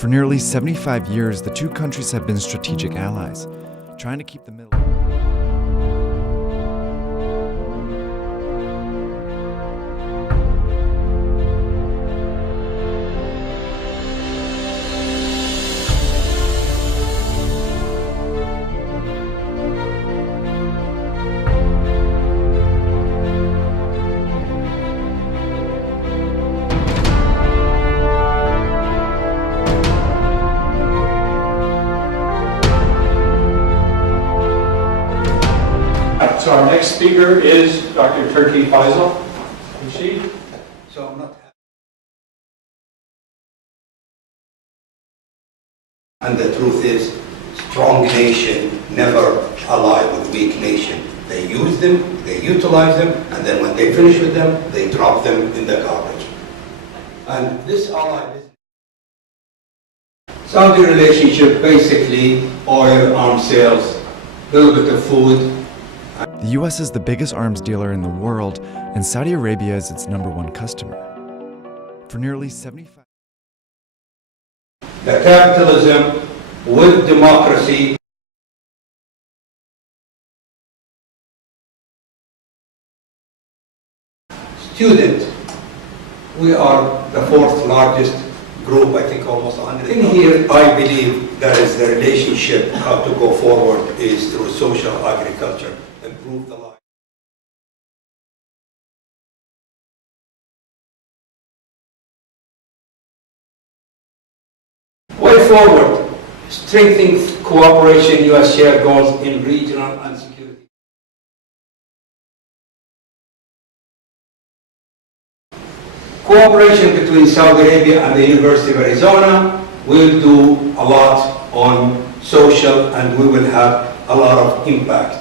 For nearly 75 years, the two countries have been strategic allies, trying to keep the Middle East. So our next speaker is Dr. Turki Faisal. Rasheed. So I'm not. And the truth is, strong nation never ally with weak nation. They use them, they utilize them, and then when they finish with them, they drop them in the garbage. And this ally business. Saudi relationship, basically oil, arms sales, a little bit of food. The US is the biggest arms dealer in the world, and Saudi Arabia is its #1 customer. For nearly 75 The capitalism with democracy. Student, we are the fourth largest group, I think almost 100. In here, I believe that is the relationship, how to go forward is through social agriculture, improve the life. Way forward, strengthening cooperation, U.S. shared goals in regional and security. Cooperation between Saudi Arabia and the University of Arizona will do a lot on social, and we will have a lot of impact.